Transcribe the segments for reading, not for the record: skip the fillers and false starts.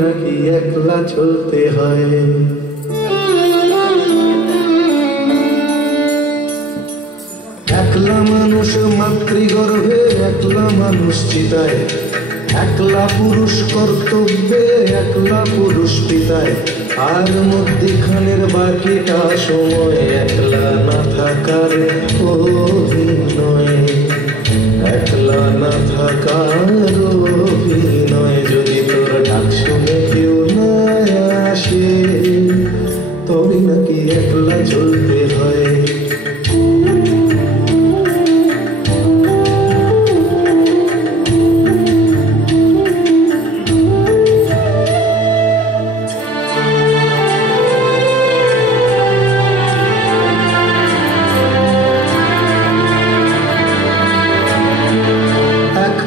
নাকি একলা চলতে হয়। একলা মানুষ মাতৃগর্ভে, একলা মানুষ চিতায়, একলা পুরুষ কর্তব্যে, একলা পুরুষ পিতায়, আর মধ্যিখানের বাকিটা সময় একলা না থাকার অভিনয়, একলা না থাকার অভিনয়। যদি তোর ডাক শুনে কেউ না আসে, তবে নাকি একলা চলতে হয়।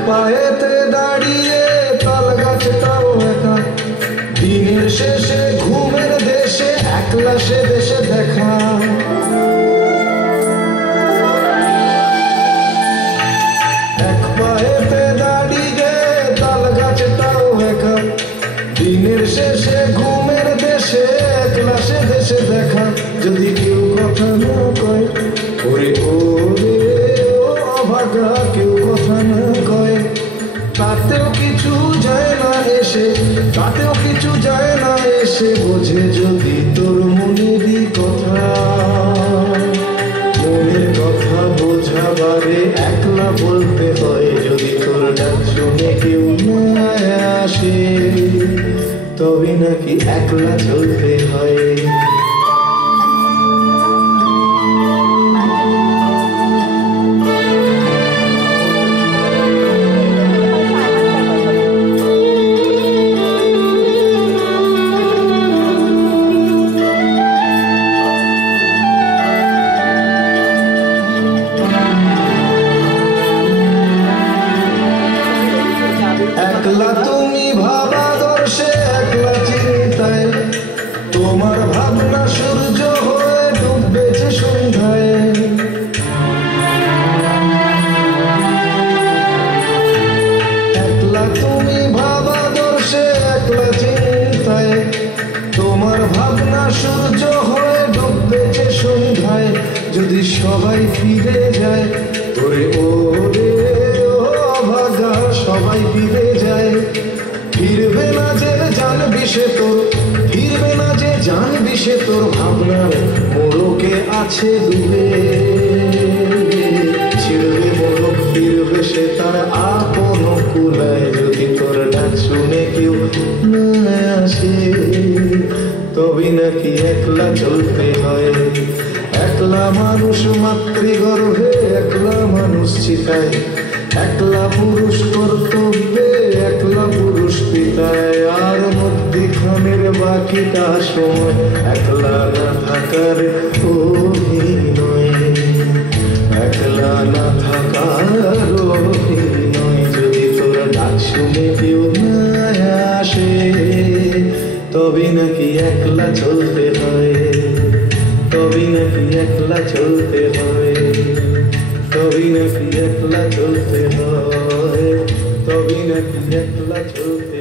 পায়েতে দাঁড়িয়ে তাল গাছটাও একা, দিনের শেষে ঘুমের দেশে একলা সে দেশে দেখা। এক পায়েতে দাঁড়িয়ে তাল গাছটাও একা, দিনের শেষে ঘুমের দেশে একলা সে দেশে দেখা। যদি কেউ কথা না কয়, ওরে ওরে ও অভাগা, কেউ কথা না কয়, তাতেও কিছু যায় না এসে, তাতেও কিছু যায় না এসে। বোঝে যদি তোর মনেরই কথা, মনের কথা বোঝাবারে একলা বলতে হয়। যদি তোর ডাক শুনে কেউ না আসে, তবে নাকি একলা চলতে হয়। একলা তুমি ভাবাদর্শে, একলা চিন্তায়, তোমার ভাবনা সূর্য হয়ে ডুববেছে সন্ধ্যায়। একলা তুমি ভাবাদর্শে, একলা চিন্তায়, তোমার ভাবনা সূর্য হয়ে ডুববেছে সন্ধ্যায়। যদি সবাই ফিরে যায়, ওরে ওরে ও অভাগা, সবাই ফিরে যায়, ফিরবে না যে জানবি সে তোর, ফিরবে না যে জানবি সে তোর ভাবনার মোড়কে আছে ডুবে। ছিড়বে মোড়ক, ফিরবে সে তার আপন কুলায়। যদি তোর ডাক শুনে কেউ না আসে, তবে নাকি একলা চলতে হয়। একলা মানুষ মাতৃগর্ভে, একলা মানুষ চিতায়, একলা পুরুষ কর্তব্যে, একলা পুরুষ পিতায়, আর মধ্যিখানের বাকিটা সময় একলা না থাকার অভিনয়, একলা না থাকার অভিনয়। যদি তোর ডাক শুনে কেউ না আসে, তবে নাকি একলা চলতে হয়, তবে নাকি একলা চলতে হয়, তবে নাকি একলা চলতে হয়, তবে নাকি একলা চলতে